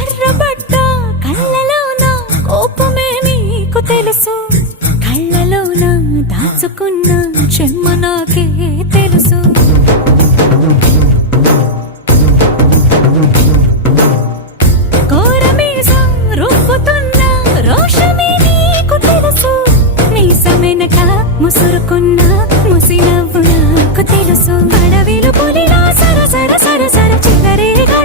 ఎర్రబడ్డ కళ్ళలోన కోపమే నీకు తెలుసు, కళ్ళలోన దాచుకున్న చెమ్మ నాకే తెలుసు. కోరమీసం రుబ్బుతున్న రోషమే నీకు తెలుసు, మీసమెనక ముసురుకున్న ముసి నవ్వు నాకు తెలుసు. అడవిలు పులిలా సర సర సర సర చిలరేగా